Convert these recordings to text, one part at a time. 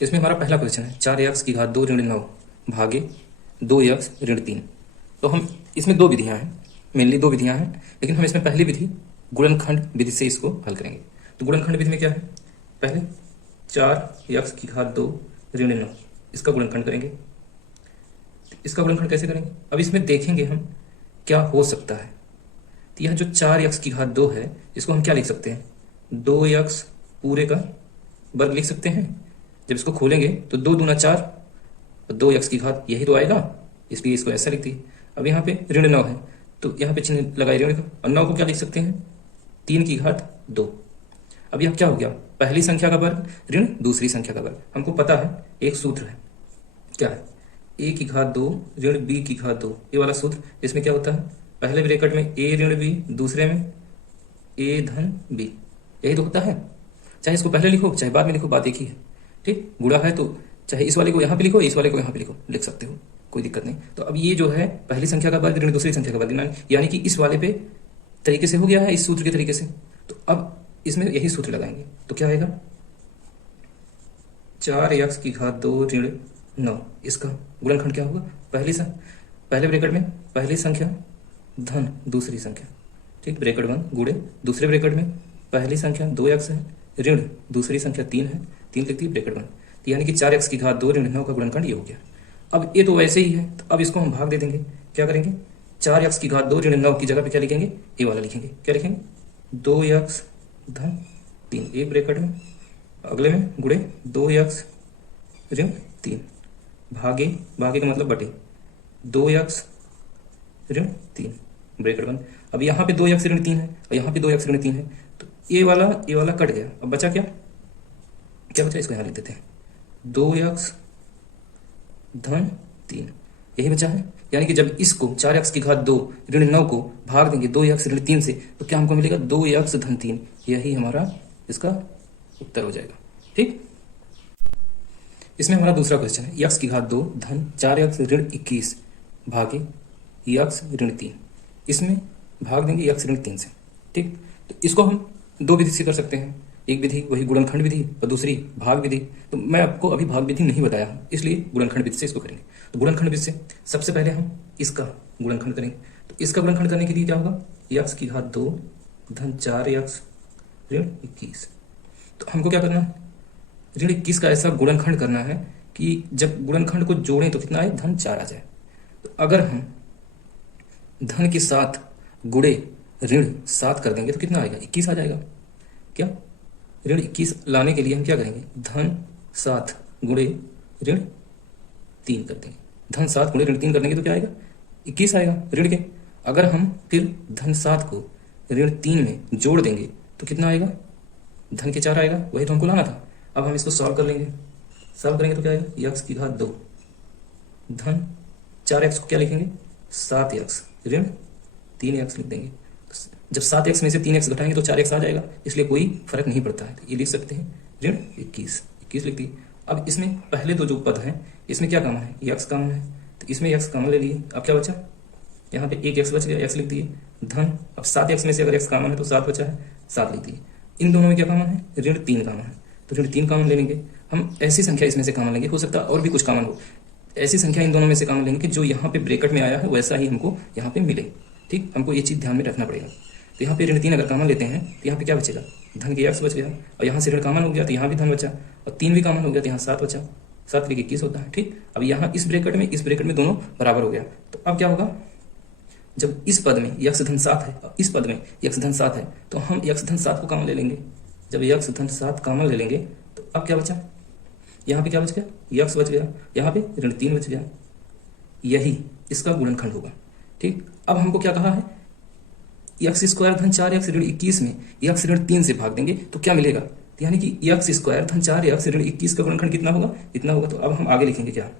इसमें हमारा पहला क्वेश्चन है 4x की घात 2 ऋण 9 भागे 2x ऋण 3। तो हम इसमें दो विधियां हैं, मेनली दो विधियां हैं, लेकिन हम इसमें पहली विधि गुणनखंड विधि से इसको हल करेंगे। तो गुणनखंड विधि में क्या है, पहले 4x की घात 2 ऋण 9 इसका गुणनखंड करेंगे। इसका गुणनखंड कैसे करेंगे, अब इसमें देखेंगे हम क्या हो सकता है। तो यह जो 4x की घात 2 है इसको हम क्या लिख सकते हैं, 2x पूरे का वर्ग लिख सकते हैं। जब इसको खोलेंगे तो 2 दूना 4 और 2x की घात यही तो आएगा, इसलिए इसको ऐसा लिखती है। अब यहाँ पे ऋण 9 है तो यहाँ पे चिन्ह लगाए ऋण का, और 9 को क्या लिख सकते हैं, 3 की घात 2। अब यह क्या हो गया, पहली संख्या का वर्ग ऋण दूसरी संख्या का वर्ग। हमको पता है एक सूत्र है, क्या है, a की घात 2 ऋण b की घात 2, ये वाला सूत्र। इसमें क्या होता है, पहले ब्रैकेट में a ऋण b, दूसरे में a धन b, यही तो होता है। चाहे इसको पहले लिखो चाहे बाद में लिखो, बात एक ही है। ठीक, गुणा है तो चाहे इस वाले को यहाँ पे लिखो इस वाले को यहाँ पे लिखो, लिख सकते हो, कोई दिक्कत नहीं। तो अब ये जो है पहली संख्या का वर्ग ऋण दूसरी संख्या का वर्ग, यानी कि इस वाले पे तरीके से हो गया है, इस सूत्र के तरीके से। तो अब इसमें यही सूत्र लगाएंगे तो क्या आएगा, 4x की घात 2 ऋण 9, इसका गुणनखंड क्या होगा, पहले ब्रैकेट में पहली संख्या धन दूसरी संख्या, ठीक, ब्रैकेट 1 गुणे दूसरे ब्रैकेट में पहली संख्या 2x है ऋण दूसरी संख्या 3 है, 3 लिखती है ब्रैकेट 1। तो यानी कि 4x की घात 2 ऋण 9 का गुणनखंड ये हो गया। अब ये तो वैसे ही है, तो अब इसको हम भाग दे देंगे। क्या करेंगे, 4x की घात 2 ऋण 9 की जगह पे क्या लिखेंगे, ये वाला लिखेंगे। क्या लिखेंगे, 2x धन 3, एक ब्रैकेट में अगले में गुणे 2x ऋण 3 भागे का मतलब बटे 2x ऋण 3 ब्रैकेट 1। अब यहाँ पे 2x ऋण 3 है और यहाँ पे 2x ऋण 3 है, तो ये वाला कट गया। अब बचा क्या बचा, इसको यहाँ लिख देते हैं, 2x धन 3, यही बचा है। यानी कि जब इसको 4x की घात 2 ऋण 9 को भाग देंगे 2x ऋण 3 से, तो क्या हमको मिलेगा, 2x धन 3, यही हमारा इसका उत्तर हो जाएगा। ठीक, इसमें हमारा दूसरा क्वेश्चन है x की घात 2 धन 4x ऋण 21 भागे x ऋण 3, इसमें भाग देंगे x ऋण 3 से। ठीक, तो इसको हम दो विधि से कर सकते हैं, एक विधि वही गुणनखंड विधि और दूसरी भाग विधि। तो मैं आपको अभी भाग विधि नहीं बताया, इसलिए गुणनखंड विधि से इसको करेंगे। तो गुणनखंड विधि से सबसे पहले हम इसका गुणनखंड करेंगे। तो इसका गुणनखंड करने के लिए क्या होगा, x की घात 2 धन 4x ऋण 21। तो हमको क्या करना है, ऋण 21 का ऐसा गुणनखंड करना है कि जब गुणनखंड को जोड़ें तो कितना आए, धन 4 आ जाए। तो अगर हम धन के साथ गुणे ऋण 7 कर देंगे तो कितना आएगा, 21 आ जाएगा। क्या, ऋण 21 लाने के लिए हम क्या करेंगे, धन 7 गुणे ऋण 3 कर देंगे। धन 7 गुणे ऋण 3 कर देंगे तो क्या आएगा, 21 आएगा ऋण के। अगर हम फिर धन 7 को ऋण 3 में जोड़ देंगे तो कितना आएगा, धन के 4 आएगा, वही तो हमको लाना था। अब हम इसको सॉल्व कर लेंगे, सॉल्व करेंगे तो क्या आएगा, x की घात 2 धन 4x को क्या लिखेंगे, 7x ऋण 3x लिख देंगे। जब 7x में से 3x घटाएंगे तो 4x आ जाएगा, इसलिए कोई फर्क नहीं पड़ता है। तो ये लिख सकते हैं ऋण 21 लिख दिए। अब इसमें पहले दो जो पद हैं इसमें क्या कॉमन है, x कॉमन है, तो इसमें x कॉमन ले लिए। अब क्या बचा, यहाँ पे एक x बच गया, x लिख दिए धन। अब 7x में से अगर x कॉमन है तो 7 बचा है, 7 लिख दिए। इन दोनों में क्या कॉमन है, ऋण 3 कॉमन है, तो ऋण 3 कॉमन ले लेंगे। हम ऐसी संख्या इसमें से कॉमन लेंगे, हो सकता है और भी कुछ कॉमन हो, ऐसी संख्या इन दोनों में से कॉमन लेंगे कि जो यहाँ पे ब्रैकेट में आया है वैसा ही हमको यहाँ पे मिले। ठीक, हमको ये चीज ध्यान में रखना पड़ेगा। तो यहाँ पे ऋण 3 अगर कॉमन लेते हैं तो यहाँ पे क्या बचेगा, धन के x बच गया, और यहाँ से ऋण कॉमन हो गया तो यहाँ भी धन बचा, और 3 भी कॉमन हो गया तो यहाँ 7 बचा, 7 लिखे 21 होता है। ठीक, अब यहाँ इस ब्रैकेट में दोनों बराबर हो गया। तो अब क्या होगा, जब इस पद में x धन 7 है और इस पद में x धन 7 है तो हम x धन 7 को कॉमन ले लेंगे। जब x धन 7 कॉमन ले लेंगे तो अब क्या बचा, यहाँ पे क्या बच गया, x बच गया, यहाँ पे ऋण 3 बच गया, यही इसका गुणनखंड होगा। ठीक, अब हमको क्या कहा है, x स्क्वायर धन 4x ऋण 21 में x ऋण 3 से भाग देंगे तो क्या मिलेगा, यानी कि x स्क्वायर धन 4x ऋण 21 का गुणनखंड कितना होगा, इतना होगा। तो अब हम आगे लिखेंगे क्या,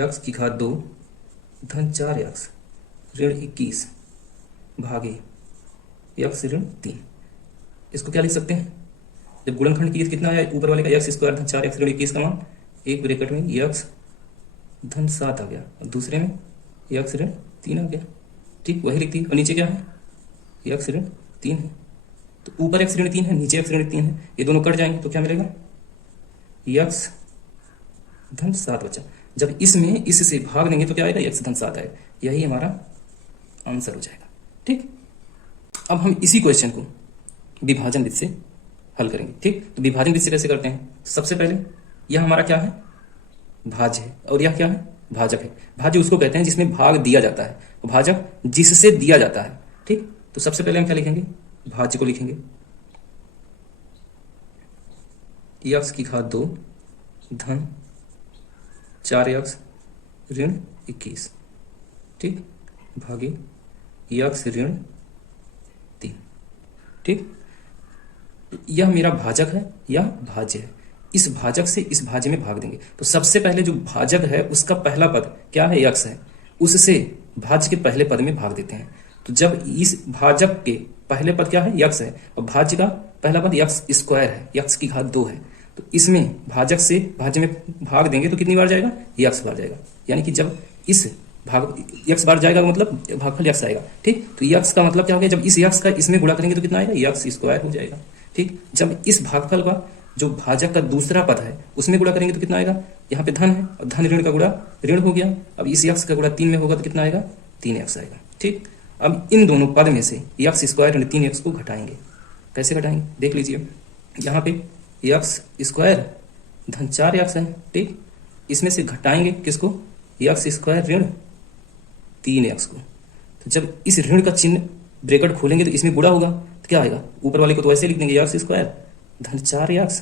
x की घात 2 धन 4x ऋण 21 भागे x ऋण 3, इसको क्या लिख सकते हैं, जब गुणनखंड किए कितना आया, ऊपर वाले का x स्क्वायर धन 4x ऋण 21 का मान, एक ब्रैकेट में x धन 7 आ गया और दूसरे में x ऋण 3 आ गया। ठीक, वही लिखती है। और नीचे क्या है, x ऋण 3 है, तो ऊपर x ऋण 3 है, नीचे x ऋण 3 है, ये दोनों कट जाएंगे तो क्या मिलेगा, यक्स धन 7 बचा। जब इसमें इससे भाग देंगे तो क्या आएगा, यक्स धन 7 आएगा। यही हमारा आंसर हो जाएगा। ठीक, अब हम इसी क्वेश्चन को विभाजन विधि से हल करेंगे। ठीक, तो विभाजन विधि से कैसे करते हैं, सबसे पहले यह हमारा क्या है, भाज्य है, और यह क्या है, भाजक है। भाज्य उसको कहते हैं जिसमें भाग दिया जाता है, भाजक जिससे दिया जाता है। ठीक, तो सबसे पहले हम क्या लिखेंगे, भाज्य को लिखेंगे यक्स की घात 2 धन 4 ऋण 21। ठीक, भागे यक्स ऋण 3। ठीक, यह मेरा भाजक है, यह भाज्य है। इस भाजक से इस भाज्य में भाग देंगे तो सबसे पहले जो भाजक है उसका पहला पद क्या है, यक्स है, उससे भाज्य के पहले पद में भाग देते हैं। तो जब इस भाजक के पहले पद क्या है, यक्स है, और भाज्य का पहला पद यक्स स्क्वायर है, यक्स की घात 2 है, तो इसमें भाजक से भाज्य में भाग देंगे तो कितनी बार जाएगा, यक्स बार जाएगा। यानी कि जब इस भाग यक्स बार जाएगा मतलब भागफल यक्स आएगा। ठीक, तो यक्स का मतलब क्या हो गया, जब इस यक्स का इसमें गुणा करेंगे तो कितना आएगा, यक्स स्क्वायर हो जाएगा। ठीक, जब इस भागफल का जो भाजक का दूसरा पद है उसमें गुणा करेंगे तो कितना आएगा, यहाँ पे धन है और धन ऋण का गुणा ऋण हो गया। अब इस यक्स का गुणा 3 में होगा तो कितना आएगा, 3x आएगा। ठीक, अब इन दोनों पद में से यक्स स्क्वायर ऋण 3x को घटाएंगे। कैसे घटाएंगे, देख लीजिए, यहाँ पे यक्स स्क्वायर धन 4x है। ठीक, इसमें से घटाएंगे किसको, यक्स स्क्वायर ऋण 3x को। तो जब इस ऋण का चिन्ह ब्रैकेट खोलेंगे तो इसमें गुणा होगा तो क्या आएगा, ऊपर वाले को तो ऐसे लिख देंगे यक्स स्क्वायर धन 4x।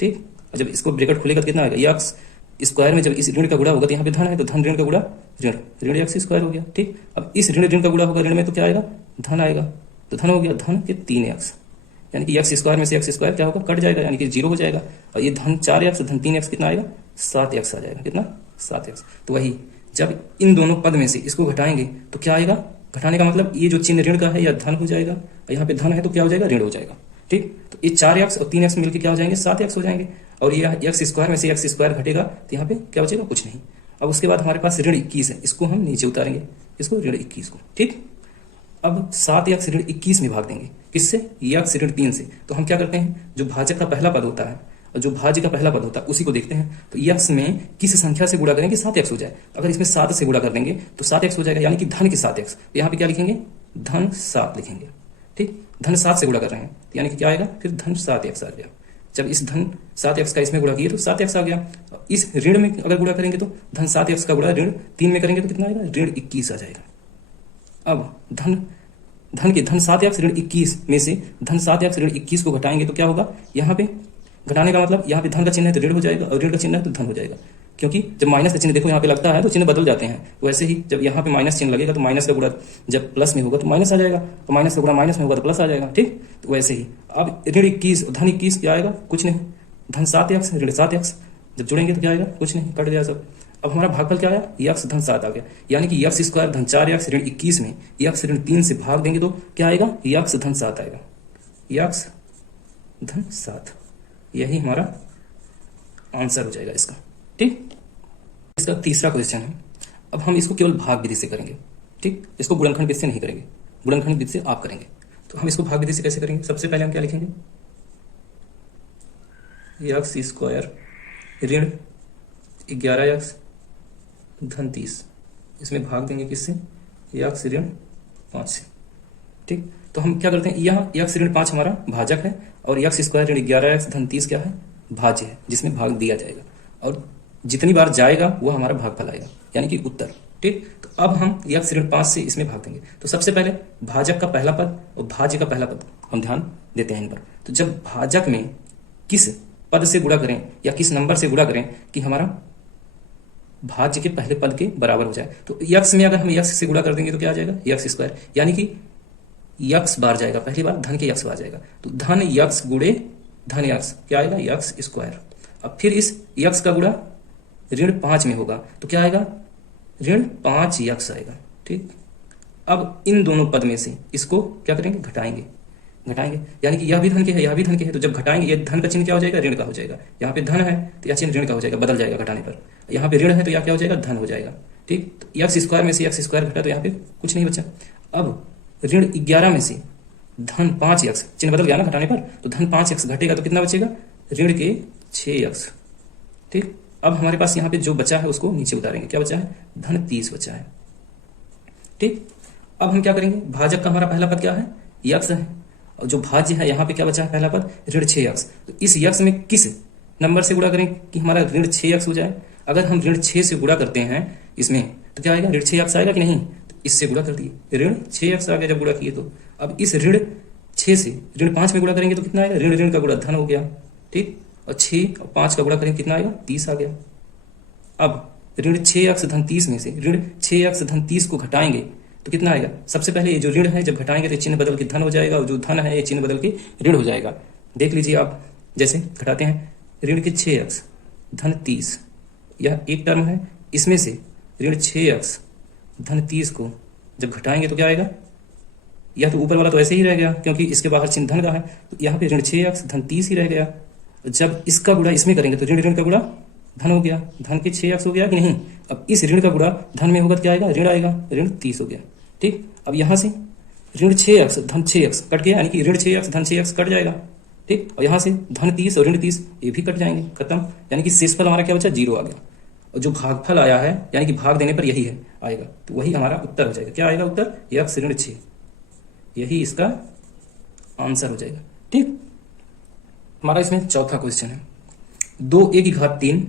ठीक, और जब इसको ब्रैकेट खोलेगा तो कितना आएगा, यक्स स्क्वायर में जब इस ऋण का गुणा होगा तो यहाँ पे धन है तो धन ऋण का गुणा ऋण ऋण यक्स स्क्वायर हो गया। ठीक, अब इस ऋण ऋण का गुणा होगा ऋण में तो क्या आएगा, धन आएगा, तो धन हो गया धन के 3x। यानी कि यक्स स्क्वायर में से एक्स स्क्वायर क्या होगा, कट जाएगा, यानी कि 0 हो जाएगा। और ये धन 4x धन 3x कितना आएगा, 7x आ जाएगा। कितना, 7x। तो वही जब इन दोनों पद में से इसको घटाएंगे तो क्या आएगा, घटाने का मतलब ये जो चिन्ह ऋण का है यह धन हो जाएगा, और यहाँ पे धन है तो क्या हो जाएगा, ऋण हो जाएगा। ठीक, तो ये 4x और 3x मिलकर क्या हो जाएंगे, 7x हो जाएंगे। और ये एक्स स्क्वायर में से एक्स स्क्वायर घटेगा तो यहाँ पे क्या बचेगा, कुछ नहीं। अब उसके बाद हमारे पास ऋण 21 है, इसको हम नीचे उतारेंगे, इसको ऋण 21 को। ठीक, अब 7x ऋण 21 में भाग देंगे, किससे, x ऋण 3 से। तो हम क्या करते हैं, जो भाजक का पहला पद होता है और जो भाज्य का पहला पद होता है उसी को देखते हैं। तो x में किस संख्या से गुणा करेंगे, 7x हो जाए। अगर इसमें 7 से गुणा कर देंगे तो 7x हो जाएगा, यानी कि धन के 7x। तो यहाँ पे क्या लिखेंगे, धन 7 लिखेंगे। ठीक, धन 7 से गुणा कर रहे हैं तो यानी कि क्या आएगा, फिर धन 7x आ गया। जब इस धन 7x का इसमें गुणा किए तो 7x आ गया। इस ऋण में अगर गुणा करेंगे तो धन 7x का गुणा ऋण 3 में करेंगे तो कितना आएगा, ऋण 21 आ जाएगा। अब धन के धन 7x ऋण 21 में से धन 7x ऋण 21 को घटाएंगे तो क्या होगा, यहाँ पे घटाने का मतलब यहाँ पे धन का चिन्ह है तो ऋण हो जाएगा, और ऋण का चिन्ह है तो धन हो जाएगा। क्योंकि जब माइनस का चिन्ह देखो यहाँ पे लगता है तो चिन्ह बदल जाते हैं, वैसे ही जब यहाँ पे माइनस चिन्ह लगेगा तो माइनस का गुणा जब प्लस में होगा तो माइनस आ जाएगा, तो माइनस का गुणा माइनस में होगा तो प्लस आ जाएगा। ठीक, तो वैसे ही अब ऋण 21 धन 21 क्या आएगा, कुछ नहीं, धन 7x ऋण 7x जब जुड़ेंगे तो क्या आएगा, कुछ नहीं, कट गया सब। अब हमारा भागफल क्या आया, यक्स धन 7 आ गया। यानी कि यक्स स्क्वायर धन 4x ऋण 21 में यक्स ऋण 3 से भाग देंगे तो क्या आएगा, यक्स धन 7 आएगा, यक्स धन 7। यही हमारा आंसर हो जाएगा इसका। ठीक, इसका तीसरा क्वेश्चन है। अब हम इसको केवल भाग विधि से करेंगे। ठीक, इसको गुणनखंड विधि से नहीं करेंगे, गुणनखंड विधि से आप करेंगे। तो हम इसको भाग विधि से कैसे करेंगे, सबसे पहले हम क्या लिखेंगे, यक्स स्क्वायर ऋण 11x धन 30, इसमें भाग देंगे किससे, यक्स ऋण 5 से। ठीक, तो हम क्या करते हैं, यह यक्स ऋण 5 हमारा भाजक है और यक्स स्क्वायर ऋण 11x धन 30 क्या है, भाज्य है, जिसमें भाग दिया जाएगा, और जितनी बार जाएगा वो हमारा भागफल आएगा, यानी कि उत्तर। ठीक, तो अब हम यक्स ऋण 5 से इसमें भाग देंगे। तो सबसे पहले भाजक का पहला पद और भाज्य का पहला पद हम ध्यान देते हैं इन पर। तो जब भाजक में किस पद से गुणा करें या किस नंबर से गुणा करें कि हमारा भाज्य के पहले पद के बराबर हो जाए, तो यक्स में अगर हम यक्स से गुणा कर देंगे तो क्या आ जाएगा, यक्स स्क्वायर, यानी कि यक्स बार जाएगा, पहली बार धन के यक्स बार जाएगा, तो धन यक्स गुणे धन यक्स क्या आएगा, यक्स स्क्वायर। अब फिर इस यक्स का गुणा ऋण 5 में होगा तो क्या आएगा, ऋण 5 यक्स आएगा। ठीक, अब इन दोनों पद में से इसको क्या करेंगे, घटाएंगे, यानी कि यह भी धन के है यह भी धन के है, तो जब घटाएंगे ये धन का चिन्ह क्या हो जाएगा, ऋण का हो जाएगा। यहाँ पे धन है तो यह चिन्ह ऋण का हो जाएगा, बदल जाएगा घटाने पर। यहाँ पे ऋण है तो यह क्या हो जाएगा, धन हो जाएगा। ठीक, तो यक्स स्क्वायर में से यक्स स्क्वायर घटा तो यहाँ पे कुछ नहीं बचा। अब ऋण 11 में से धन 5 यक्स, चिन्ह बदल गया ना घटाने पर, तो धन 5 यक्स घटेगा तो कितना बचेगा, ऋण के 6 यक्स ठीक, अब हमारे पास यहाँ पे जो बचा है उसको नीचे उतारेंगे। क्या बचा है? धन 30 बचा है। ठीक, अब हम क्या करेंगे? भाजक का हमारा पहला पद क्या है? यक्ष है, और जो भाज्य है यहाँ पे क्या बचा है? पहला पद ऋण 6 यक्ष। तो इस यक्ष में किस नंबर से गुणा करें कि हमारा ऋण 6 यक्ष हो जाए? अगर हम ऋण 6 से गुणा करते हैं इसमें तो क्या आएगा? ऋण 6 यक्ष आएगा कि नहीं? तो इससे गुणा कर दिए, ऋण 6 यक्ष आ गया जब गुणा किए तो। अब इस ऋण 6 से ऋण 5 में गुणा करेंगे तो कितना आएगा? ऋण ऋण का गुणा धन हो गया। ठीक, और 6 और 5 का गुणा करेंगे कितना आएगा? 30 आ गया। अब ऋण 6 यक्ष धन 30 में से ऋण 6 यक्ष धन 30 को घटाएंगे तो कितना आएगा? सबसे पहले ये जो ऋण है जब घटाएंगे तो चिन्ह बदल के धन हो जाएगा, और जो धन है ये चिन्ह बदल के ऋण हो जाएगा। देख लीजिए आप, जैसे घटाते हैं, ऋण के 6 यक्ष धन 30, यह एक टर्म है, इसमें से ऋण 6 यक्ष धन 30 को जब घटाएंगे तो क्या आएगा? यह तो ऊपर वाला तो ऐसे ही रह गया क्योंकि इसके बाहर चिन्ह धन का है, तो यहाँ पे ऋण 6 यक्ष धन 30 ही रह गया। जब इसका गुणा इसमें करेंगे तो ऋण ऋण का गुणा धन हो गया, धन के 6 यक्ष हो गया कि नहीं? अब इस ऋण का गुणा धन में होगा तो क्या आएगा? ऋण आएगा, ऋण 30 हो गया। ठीक, अब यहाँ से ऋण 6 यक्ष धन 6 यक्ष कट गया, यानी कि ऋण 6 यक्ष धन 6 यक्ष कट जाएगा। ठीक, और यहाँ से धन 30 और ऋण 30 ये भी कट जाएंगे, खत्म। यानी कि शेषफल हमारा क्या बचा? 0 आ गया। और जो भागफल आया है यानी कि भाग देने पर यही है आएगा, तो वही हमारा उत्तर हो जाएगा। क्या आएगा उत्तर? यक्ष ऋण 6, यही इसका आंसर हो जाएगा। ठीक, हमारा इसमें चौथा क्वेश्चन है, 2a की घात 3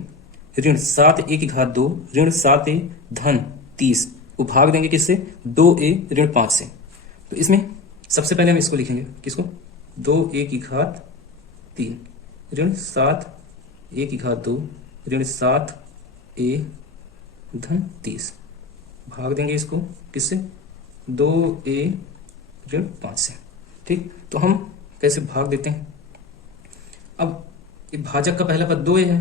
ऋण 7a की घात 2 ऋण 7a धन 30 को भाग देंगे किससे? 2a ऋण 5 से। तो इसमें सबसे पहले हम इसको लिखेंगे, किसको? 2a की घात 3 ऋण 7a की घात 2 ऋण 7a धन 30 भाग देंगे इसको किससे? 2a ऋण 5 से। ठीक, तो हम कैसे भाग देते हैं? अब ये भाजक का पहला पद 2a है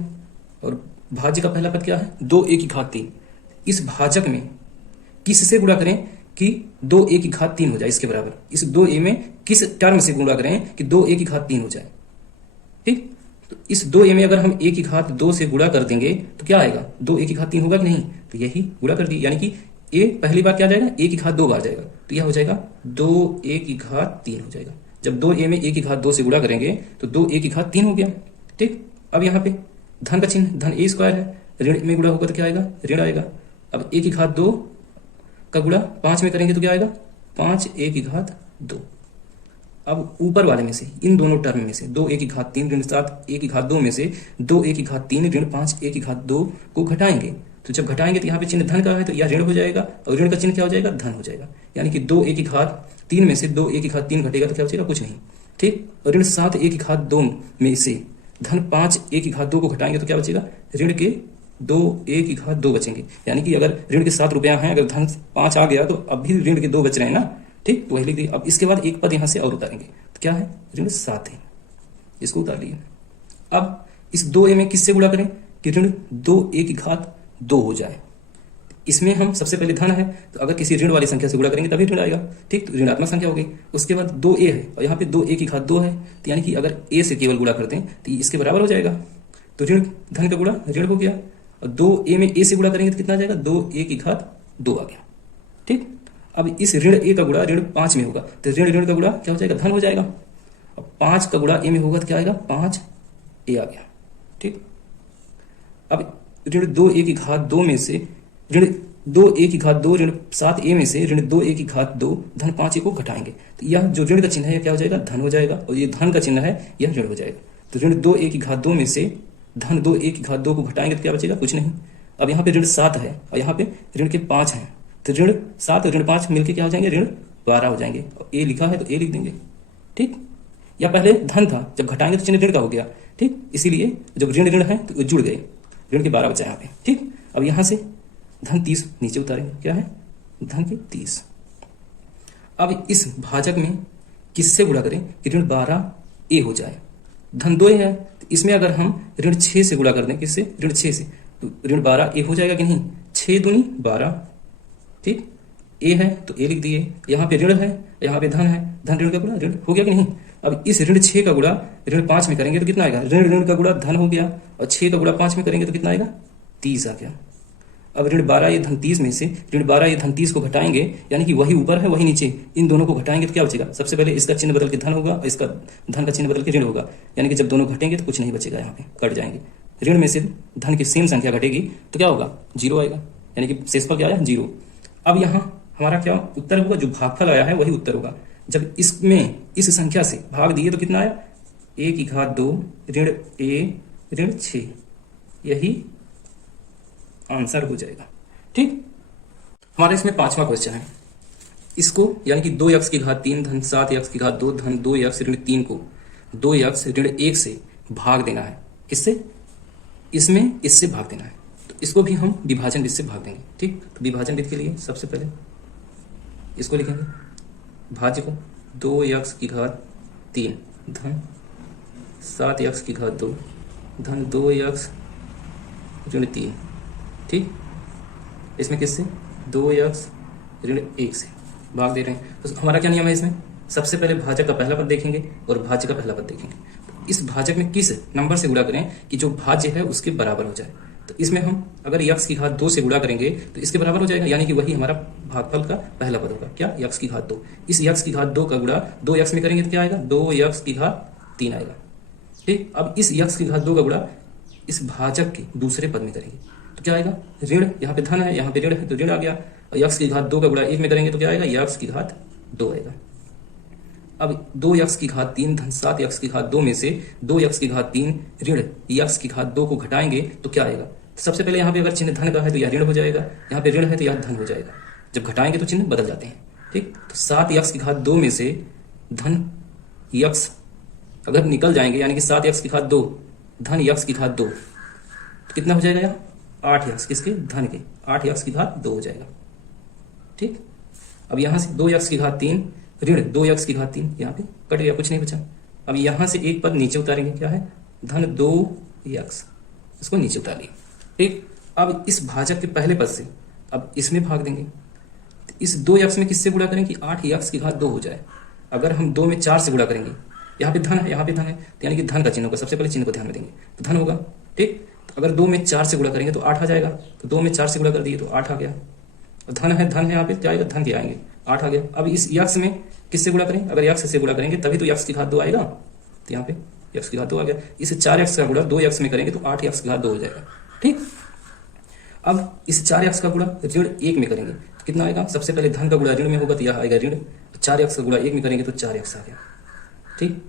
और भाज्य का पहला पद क्या है? 2a की घात 3। इस भाजक में किससे गुणा करें कि 2a की घात 3 हो जाए इसके बराबर? इस 2a में किस टर्म से गुणा करें कि 2a की घात 3 हो जाए? ठीक, तो इस 2a में अगर हम a की घात 2 से गुणा कर देंगे तो क्या आएगा? 2a की घात 3 होगा कि नहीं? तो यही गुणा कर दी, यानी कि a पहली बार क्या जाएगा? a की घात 2 बार जाएगा, तो यह हो जाएगा 2a की घात 3 हो जाएगा। जब 2a में a की घात 2 से गुणा करेंगे तो 2a की घात 3 हो गया। ठीक, अब यहाँ पे धन का चिन्ह धन a स्क्वायर है, ऋण में गुणा होगा तो क्या आएगा? ऋण आएगा। अब a की घात 2 का गुणा 5 में करेंगे तो क्या आएगा? 5a की घात 2। अब ऊपर वाले में से इन दोनों टर्म में से 2a की घात 3 ऋण 7a की घात 2 में से 2a की घात 3 ऋण 5a की घात 2 को घटाएंगे। तो जब घटाएंगे तो यहाँ पे चिन्ह धन का है तो यह ऋण हो जाएगा, और ऋण का चिन्ह क्या हो जाएगा? धन हो जाएगा। यानी कि 2a की घात 3 में से 2a की घात 3 घटेगा तो क्या बचेगा? कुछ नहीं। ठीक, और ऋण 7a की घात 2 में से धन 5a की घात 2 को घटाएंगे तो क्या बचेगा? ऋण के 2a की घात 2 बचेंगे। यानी कि अगर ऋण के 7 रुपया है, अगर धन 5 आ गया तो अब भी ऋण के 2 बच रहे हैं ना। ठीक, तो वही लिख दिए। अब इसके बाद एक पद यहां से और उतारेंगे तो क्या है? ऋण 7 है, इसको उतार लिए। अब इस 2a में किससे गुणा करें कि ऋण 2a की घात 2 हो जाए? इसमें हम सबसे पहले धन है तो अगर किसी ऋण वाली संख्या से गुणा करेंगे तभी ऋण आएगा। ठीक, तो ऋणात्मक संख्या हो गई। उसके बाद 2a है और यहाँ पे 2a की घात 2 है, तो यानी कि अगर a से केवल गुणा करते हैं तो इसके बराबर हो जाएगा। तो ऋण धन का गुणा ऋण हो गया, और 2a में a से गुणा करेंगे तो कितना आ जाएगा? 2a की घात 2 आ गया। ठीक, अब इस ऋण a का गुणा ऋण 5 में होगा तो ऋण ऋण का गुणा क्या हो जाएगा? धन हो जाएगा। अब 5 का गुणा a में होगा तो क्या आएगा? 5a आ गया। ठीक, अब ऋण 2a की घात 2 में से ऋण 2a की घात 2 ऋण 7a में से ऋण 2a की घात 2 धन 5a को घटाएंगे तो यह जो ऋण का चिन्ह है यह क्या हो जाएगा? धन हो जाएगा, और ये धन का चिन्ह है यह ऋण हो जाएगा। तो ऋण 2a की घात 2 में से धन 2a की घात 2 को घटाएंगे तो क्या बचेगा? कुछ नहीं। अब यहाँ पे ऋण 7 है और यहाँ पे ऋण के 5 है, तो ऋण 7 और ऋण 5 मिलकर क्या हो जाएंगे? ऋण 12 हो जाएंगे। और a लिखा है तो a लिख देंगे। ठीक, या पहले धन था, जब घटाएंगे तो चिन्ह ऋण का हो गया। ठीक, इसीलिए जब ऋण ऋण है तो जुड़ गए, ऋण के 12 बचा यहाँ पे। ठीक, अब यहाँ से धन 30 नीचे उतारेंगे, क्या है? धन के 30। अब इस भाजक में किससे गुणा करें कि ऋण 12a हो जाए? धन 2 है तो इसमें अगर हम ऋण 6 से गुणा कर दें, किससे? ऋण 6 से, तो ऋण 12a हो जाएगा कि नहीं? 6 दूनी 12। ठीक, a है तो a लिख दिए। यहाँ पे ऋण है, यहाँ पे धन है, धन ऋण का गुणा ऋण हो गया कि नहीं? अब इस ऋण 6 का गुणा ऋण 5 में करेंगे तो कितना आएगा? ऋण ऋण का गुणा धन हो गया, और 6 का गुणा 5 में करेंगे तो कितना आएगा? 30 आ गया। अब ऋण 12 ये धन 30 में से ऋण 12 ये धन 30 को घटाएंगे, यानी कि वही ऊपर है वही नीचे, इन दोनों को घटाएंगे तो क्या बचेगा? सबसे पहले इसका चिन्ह बदल के धन होगा और इसका धन का चिन्ह बदल के ऋण होगा, यानी कि जब दोनों घटेंगे तो कुछ नहीं बचेगा, यहाँ पे कट जाएंगे। ऋण में से धन की सेम संख्या घटेगी तो क्या होगा, 0 आएगा, यानी कि शेषफल क्या आया, 0। अब यहाँ हमारा क्या उत्तर होगा, जो भागफल आया है वही उत्तर होगा। जब इसमें इस संख्या से भाग दिए तो कितना आया, a की घात 2 ऋण a ऋण 6, यही आंसर हो जाएगा। ठीक, हमारे इसमें 5वां क्वेश्चन है। इसको यानी कि 2x की घात 3 धन 7x की घात 2 धन 2x ऋण 3 को 2x ऋण 1 से भाग देना है। इससे इसमें इससे भाग देना है, तो इसको भी हम विभाजन विधि से भाग देंगे। ठीक, तो विभाजन विधि के लिए सबसे पहले इसको लिखेंगे, भाज्य को 2x की घात 3 धन 7x की घात 2 धन 2x ऋण 3। ठीक, इसमें किससे, 2x ऋण 1 से भाग दे रहे हैं। तो हमारा क्या नियम है इसमें, सबसे पहले भाजक का पहला पद देखेंगे और भाज्य का पहला पद देखेंगे। तो इस भाजक में किस नंबर से गुणा करें कि जो भाज्य है उसके बराबर हो जाए। तो इसमें हम अगर x की घात 2 से गुणा करेंगे तो इसके बराबर हो जाएगा, यानी कि वही हमारा भागफल का पहला पद होगा। क्या, x की घात 2। इस x की घात 2 का गुणा 2x में करेंगे तो क्या आएगा, 2x की घात 3 आएगा। ठीक, अब इस x की घात 2 का गुणा इस भाजक के दूसरे पद में करेंगे तो क्या आएगा, ऋण, यहाँ पे धन है यहाँ पे ऋण है तो ऋण आ गया। और x की घात 2 का गुणा 1 में करेंगे तो क्या आएगा, x की घात 2 आएगा। अब 2x की घात 3 धन 7x की घात 2 में से 2x की घात 3 ऋण x की घात 2 को घटाएंगे तो क्या आएगा। तो सबसे पहले यहाँ पे अगर चिन्ह धन का है तो यह ऋण हो जाएगा, यहाँ पे ऋण है तो यह धन हो जाएगा। जब घटाएंगे तो चिन्ह बदल जाते हैं। ठीक, तो 7x की घात 2 में से धन x अगर निकल जाएंगे, यानी कि 7x की घात 2 धन x की घात 2, तो कितना हो जाएगा, यहाँ 8x किसके, धन के 8x की घात 2 हो जाएगा। ठीक, अब यहाँ से 2x की घात 3 ऋण 2x की घात 3, यहाँ पे कट गया, कुछ नहीं बचा। अब यहाँ से एक पद नीचे उतारेंगे, क्या है, धन 2x, इसको नीचे उतार लिया। ठीक, अब इस भाजक के पहले पद से अब इसमें भाग देंगे। तो इस 2x में किससे गुणा करें कि 8x की घात 2 हो जाए। अगर हम 2 में 4 से गुणा करेंगे, यहाँ पे धन है यहाँ पे धन है, तो यानी कि धन का चिन्ह होगा, सबसे पहले चिन्ह को ध्यान में देंगे तो धन होगा। ठीक, तो अगर 2 में 4 से गुणा करेंगे तो 8 आ जाएगा, तो 2 में 4 से गुणा कर दिए तो 8 आ गया। धन है यहाँ पे क्या आएगा, धन के आएंगे, 8 आ गया। अब इस यक्ष में किससे गुणा करें, अगर यक्ष से गुणा करेंगे तभी तो यक्ष की घात 2 आएगा, तो यहाँ पे यक्ष की घात 2 आ गया। इस 4x का गुणा 2x में करेंगे तो 8x की घात 2 हो जाएगा। ठीक, अब इस 4x का गुणा ऋण 1 में करेंगे तो कितना आएगा, सबसे पहले धन का गुणा ऋण में होगा तो यह आएगा ऋण, 4x का गुणा 1 में करेंगे तो 4x आ गया। ठीक,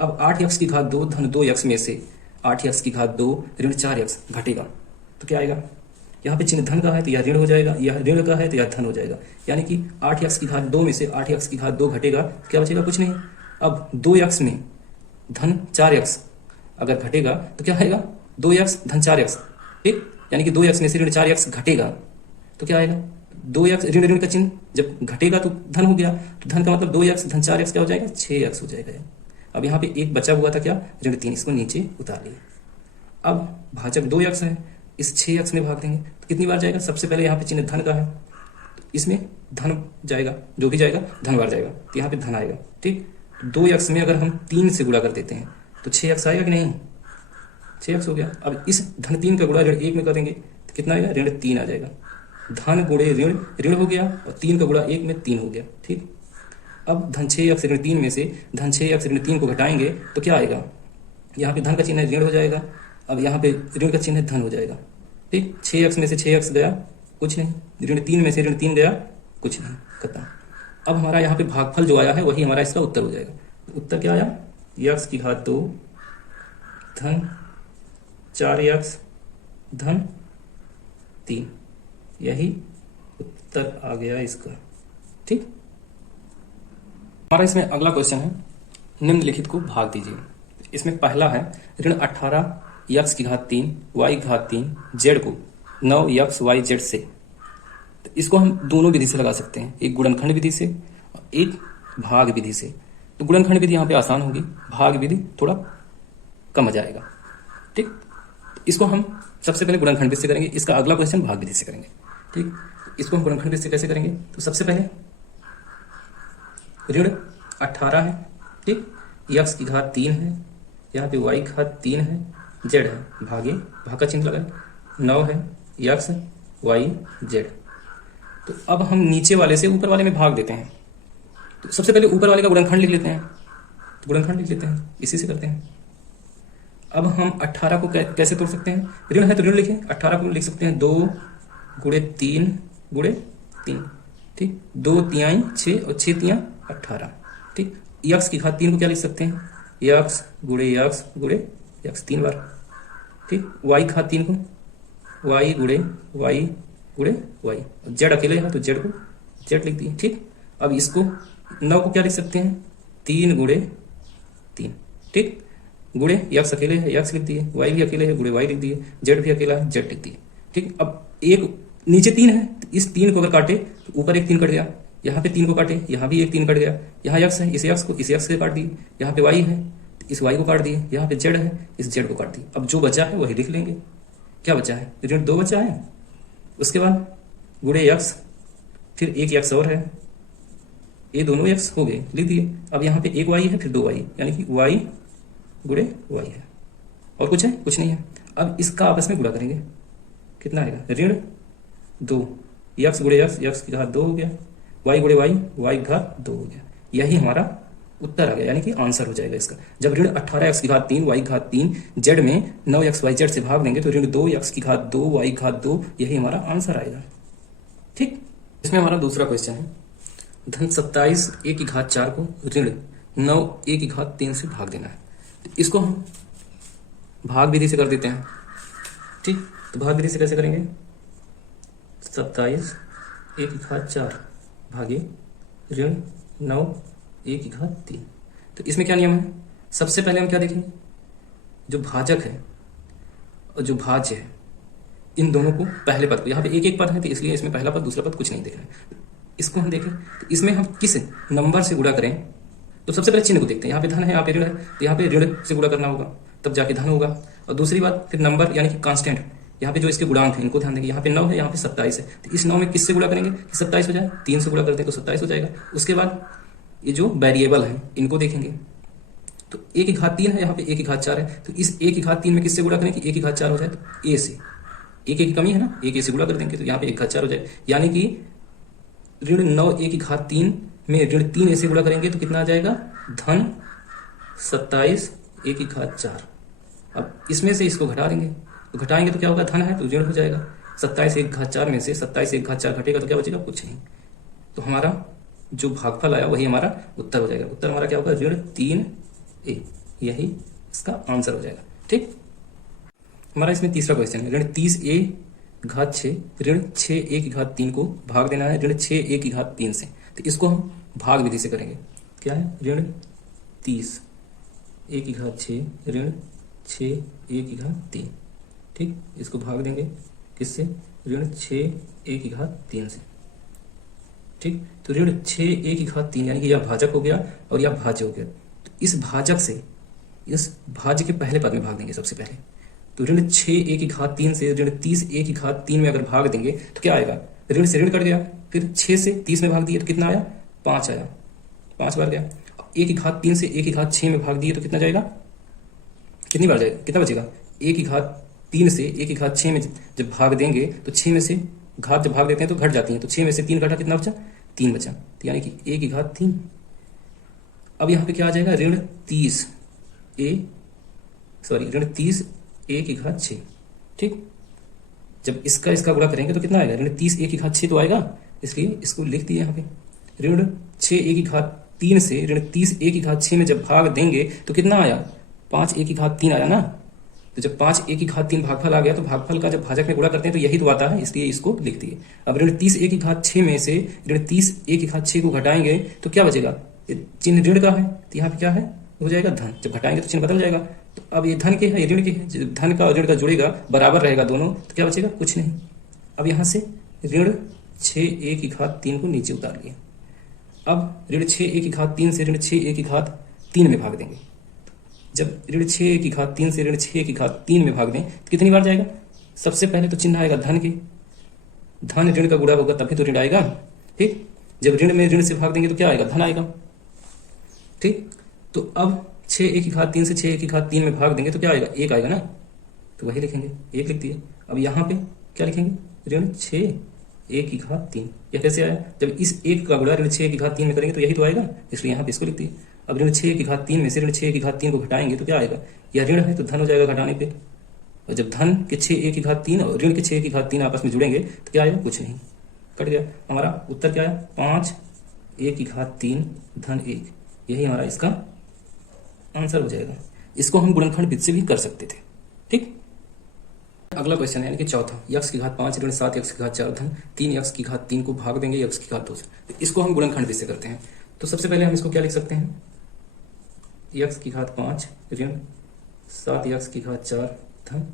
अब 8x की घात 2 धन 2x में से 8x की घात 2 ऋण 4x घटेगा तो क्या आएगा, यहाँ पे चिन्ह धन का है तो यह ऋण हो जाएगा, यह ऋण का है तो यह धन हो जाएगा। यानी कि 8x की घात 2 में से 8x की घात 2 घटेगा, क्या बचेगा, कुछ नहीं। अब 2x में धन 4x अगर घटेगा तो क्या आएगा, 2x धन 4x। ठीक, यानी कि 2x में से ऋण 4x घटेगा तो क्या आएगा, 2x ऋण ऋण का चिन्ह जब घटेगा तो धन हो गया, तो धन का मतलब 2x धन 4x क्या हो जाएगा, 6x हो जाएगा। अब यहाँ पे एक बचा हुआ था क्या, ऋण 3, इसको नीचे उतार लिया। अब भाजक 2x है, इस 6x में भाग देंगे तो कितनी बार जाएगा, सबसे पहले यहाँ पे चिन्ह धन का है तो इसमें धन जाएगा, जो भी जाएगा धन बार जाएगा, तो यहाँ पे धन आएगा। ठीक, 2x में अगर हम 3 से गुणा कर देते हैं तो 6x आएगा कि नहीं, 6x हो गया। अब इस धन 3 का गुणा ऋण 1 में करेंगे तो कितना आएगा, ऋण 3 आ जाएगा। धन गुणे ऋण ऋण हो गया और 3 का गुणा 1 में 3 हो गया। ठीक, अब धन 6x ऋण 3 में से धन 6x ऋण 3 को घटाएंगे तो क्या आएगा, यहाँ पे धन का चिन्ह ऋण हो जाएगा, अब यहाँ पे ऋण का चिन्ह धन हो जाएगा। ठीक, 6x में से 6x गया, कुछ नहीं, ऋण 3 में से ऋण 3 गया, कुछ नहीं, खत्म। अब हमारा यहाँ पे भागफल जो आया है वही हमारा इसका उत्तर हो जाएगा। उत्तर क्या आया, x की घात 2 धन 4x धन 3, यही उत्तर आ गया इसका। ठीक, हमारा इसमें अगला क्वेश्चन है, निम्नलिखित को भाग दीजिए। इसमें पहला है ऋण 18 x की घात 3 y की घात 3 z को 9x y z से। तो इसको हम दोनों विधि से लगा सकते हैं, एक गुणनखंड विधि से और एक भाग विधि से। तो गुणनखंड विधि यहाँ पे आसान होगी, भाग विधि थोड़ा कम आ जाएगा। ठीक, इसको हम सबसे पहले गुणनखंड विधि से करेंगे, इसका अगला क्वेश्चन भाग विधि से करेंगे। ठीक, इसको हम गुणनखंड विधि से कैसे करेंगे, तो सबसे पहले ऋण 18 है, ठीक, x की घात 3 है, यहाँ पे y की घात 3 है, z है, भागे भाग का चिन्ह लगा, 9 है, x y z। तो अब हम नीचे वाले से ऊपर वाले में भाग देते हैं। तो सबसे पहले ऊपर वाले का गुणनखंड लिख लेते हैं, तो गुणनखंड लिख लेते हैं, इसी से करते हैं। अब हम 18 को कैसे तोड़ सकते हैं? ऋण है तो ऋण लिखें, 18 को लिख सकते हैं 2 गुणे 3 गुणे 3, ठीक, 2 तिहाई 6 और 6 तिया 18, ठीक। यक्स की घात 3 को क्या लिख सकते हैं? यक्स गुणे यक्स गुणे यक्स 3 बार, ठीक। वाई की घात 3 को वाई गुणे वाई गुणे वाई, जेड अकेले है तो जेड को जेड लिख दिए, ठीक। अब इसको 9 को क्या लिख सकते हैं? 3 गुणे 3, ठीक, गुणे यक्स अकेले है यक्स लिख दिए, वाई भी अकेले है गुणे वाई लिख दिए, जेड भी अकेला है जेड लिख दिए, ठीक। अब एक नीचे 3 है तो इस 3 को अगर काटे तो ऊपर एक 3 कट गया, यहाँ पे 3 को काटे यहाँ भी एक 3 कट गया, यहाँ यक्स है इस यक्स को इस यक्स से काट दिए, यहाँ पे वाई है तो इस वाई को काट दिए, यहाँ पे जेड है इस जेड को काट दिए। अब जो बचा है वही लिख लेंगे। क्या बचा है? ऋण 2 बचा है, उसके बाद गुणे यक्स, फिर एक यक्स और है, ये दोनों यक्स हो गए लिख दिए। अब यहाँ पे एक वाई है फिर 2 वाई, यानी कि वाई गुणे वाई है, और कुछ है? कुछ नहीं है। अब इसका आपस में गुणा करेंगे, कितना आएगा? ऋण 2 यक्स गुणे यक्स, यक्स की घात 2 हो गया, वाई गुणे वाई, वाई की घात 2 हो गया। यही हमारा उत्तर आ गया, यानी कि आंसर हो जाएगा इसका। जब ऋण 18 एक्स की घात 3 वाई की घात 3 जेड में 9 एक्स वाई जेड से भाग देंगे तो ऋण 2 एक्स की घात 2 वाई की घात 2, यही हमारा आंसर आएगा, ठीक। इसमें हमारा दूसरा क्वेश्चन है, धन 27 ए की घात 4 को ऋण 9 ए की घात 3 से भाग देना है। इसको हम भाग विधि से कर देते हैं, ठीक। तो भाग विधि से कैसे करेंगे? 27 ए की घात 4 भागे ऋण 9 ए की घात 3। तो इसमें क्या नियम है? सबसे पहले हम क्या देखेंगे? जो भाजक है और जो भाज्य है, इन दोनों को पहले पद को, यहाँ पे एक एक पद है तो इसलिए इसमें पहला पद दूसरा पद कुछ नहीं देखना है। इसको हम देखें तो इसमें हम किस नंबर से गुणा करें? तो सबसे पहले चिन्ह को देखते हैं। यहाँ पे धन है यहाँ पे ऋण है, तो यहाँ पे ऋण से गुणा करना होगा तब जाके धन होगा। और दूसरी बात फिर नंबर यानी कि कांस्टेंट, यहाँ पे जो इसके गुणांक है इनको ध्यान देंगे। यहाँ पे 9 है यहाँ पे 27 है, तो इस 9 में किससे गुणा करेंगे कि 27 हो जाए? 3 से गुणा करते हैं तो 27 हो जाएगा। उसके बाद ये जो वेरिएबल है इनको देखेंगे, तो ए की घात 3 है यहाँ पे ए की घात 4 है, तो इस ए की घात 3 में किससे गुणा करें कि ए की घात 4 हो जाए? तो ए से, एक की कमी है ना, एक ए से गुणा कर देंगे तो यहाँ पे 1 घात 4 हो जाए। यानी कि ऋण 9 ए की घात 3 में ऋण 3 ए से गुणा करेंगे तो कितना आ जाएगा? धन 27 ए की घात 4। अब इसमें से इसको घटा देंगे, तो घटाएंगे तो क्या होगा? धन है तो ऋण हो जाएगा। 27 एक घात 4 में से 27 एक घात 4 घटेगा तो क्या बचेगा? कुछ नहीं। तो हमारा जो भागफल आया वही हमारा उत्तर हो जाएगा। उत्तर हमारा क्या होगा? ऋण 3 ए, यही इसका आंसर हो जाएगा, ठीक। हमारा इसमें तीसरा क्वेश्चन है, ऋण 30 ए घात 6 ऋण 6 ए की घात 3 को भाग देना है ऋण 6 ए की घात 3 से। तो इसको हम भाग विधि से करेंगे। क्या है? ऋण 30 ए की घात 6 ऋण 6 ए की घात 3, ठीक। इसको भाग देंगे किससे? ऋण 6 ए की घात 3 से, ठीक। तो ऋण 6 ए की घात 3 यानी कि यह भाजक हो गया और यह भाज्य हो गया। तो इस भाजक से इस भाज्य के पहले पद में भाग देंगे सबसे पहले। तो ऋण 6 ए की घात 3 से ऋण 30 ए की घात 3 में अगर भाग देंगे तो क्या आएगा? ऋण से ऋण कट गया, फिर 6 से 30 में भाग दिए तो कितना आया? 5 आया, 5 बार गया। ए की घात 3 से ए की घात 6 में भाग दिए तो कितना जाएगा? कितनी बार जाएगा? कितना बचेगा? ए की घात 3 से ए की घात 6 में जब भाग देंगे तो 6 में से घात जब भाग देते हैं तो घट जाती है, तो 6 में से 3 घटा, कितना बचा? 3 बचा, तो यानी कि ए की घात 3। अब यहाँ पे क्या आ जाएगा? ऋण 30 ए की घात 6, ठीक। जब इसका गुणा करेंगे तो कितना आएगा? ऋण 30 ए की घात 6 तो आएगा, इसलिए इसको लिख दिए यहाँ पे। ऋण 6 ए की घात 3 से ऋण 30 ए की घात 6 में जब भाग देंगे तो कितना आया? 5 ए की घात 3 आया ना। तो जब 5 ए की घात 3 भागफल आ गया तो भागफल का जब भाजक में गुणा करते हैं तो यही तो आता है, इसलिए इसको लिख दिए। अब ऋण 30 ए की घात 6 में से ऋण 30 ए की घात 6 को घटाएंगे तो क्या बचेगा? चिन्ह ऋण का है तो यहाँ पे क्या है? हो जाएगा धन। जब घटाएंगे तो चिन्ह बदल जाएगा। तो अब ये धन के है, ये ऋण के है। जब धन का और ऋण का जुड़ेगा बराबर रहेगा दोनों तो क्या बचेगा? कुछ नहीं। अब यहाँ से ऋण 6 ए की घात 3 को नीचे उतार लिया। अब ऋण 6 ए की घात 3 से ऋण 6 ए की घात 3 में भाग देंगे। जब ऋण 6 ए की घात 3 से ऋण 6 ए की घात 3 में भाग दें तो कितनी बार जाएगा? सबसे पहले तो चिन्ह आएगा धन के, धन ऋण का गुणा होगा तभी तो ऋण आएगा, ठीक। जब ऋण में ऋण से भाग देंगे तो क्या आएगा? धन आएगा, ठीक। तो अब 6 ए की घात 3 से 6 ए की घात 3 में भाग देंगे तो क्या आएगा? 1 आएगा ना, तो वही लिखेंगे, 1 लिख दिए। अब यहाँ पे क्या लिखेंगे? ऋण 6 ए की घात 3। यह कैसे आया? जब इस 1 का गुणा ऋण 6 की घात 3 में करेंगे तो यही तो आएगा, इसलिए यहाँ पे इसको लिख दिए। अब ऋण 6 की घात 3 में से ऋण 6 की घात 3 को घटाएंगे तो क्या आएगा, यह ऋण है तो धन हो जाएगा घटाने पे। और जब धन के 6 a की घात 3 और ऋण के 6 की घात 3 आपस में जुड़ेंगे तो क्या आएगा, कुछ नहीं, कट गया। हमारा उत्तर क्या आया, 5 a की घात 3 धन 1, यही हमारा इसका आंसर हो जाएगा। इसको हम गुणनखंड विधि से भी कर सकते थे। ठीक, अगला क्वेश्चन है यानी कि चौथा, x की घात 5 ऋण 7 x की घात 4 धन 3 x की घात 3 को भाग देंगे x की घात 2 से। तो इसको हम गुणनखंड विधि से करते हैं। तो सबसे पहले हम इसको क्या लिख सकते हैं, x की घात 5 ऋण 7 x की घात 4 धन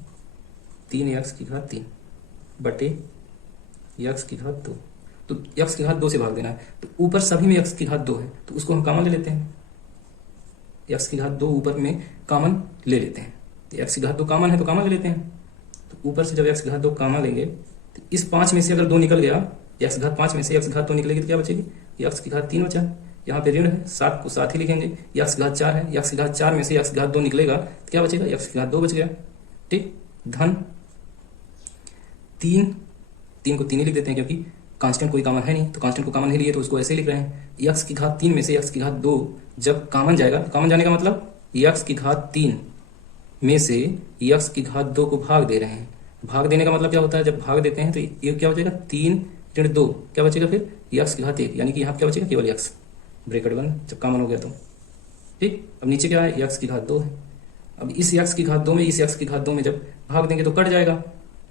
3 x की घात 3 बटे x की घात 2। तो x की घात 2 से भाग देना है, तो ऊपर सभी में x की घात 2 है तो उसको हम कॉमन ले लेते हैं। x की घात 2 ऊपर में कॉमन ले लेते हैं, तो x की घात 2 कॉमन है तो कॉमन ले लेते हैं। तो ऊपर से जब x की घात 2 कॉमन लेंगे तो इस 5 में से अगर 2 निकल गया, x की घात 5 में से x की घात 2 निकलेगी तो क्या बचेगी, x की घात 3 बचा। यहाँ पे ऋण है, 7 को साथ ही लिखेंगे, x की घात 4 है, x की घात 4 में से x की घात 2 निकलेगा तो क्या बचेगा, x की घात 2 बच गया। ठीक, धन 3 को 3 ही लिख देते हैं क्योंकि कांस्टेंट कोई कॉमन है नहीं, तो कांस्टेंट को कॉमन नहीं लिए तो उसको ऐसे लिख रहे हैं। x की घात 3 में से x की घात 2 जब कॉमन जाएगा, तो कॉमन जाने का मतलब x की घात 3 में से x की घात 2 को भाग दे रहे हैं। भाग देने का मतलब क्या होता है, जब भाग देते हैं तो ये क्या हो जाएगा, 3 ऋण 2 क्या बचेगा, फिर x की घात 1, यानी कि यहाँ क्या बचेगा, केवल x, ब्रैकेट बंद जब कॉमन हो गया तो। ठीक, अब नीचे क्या है, x की घात 2 है। अब इस x की घात 2 में इस x की घात 2 में जब भाग देंगे तो कट जाएगा।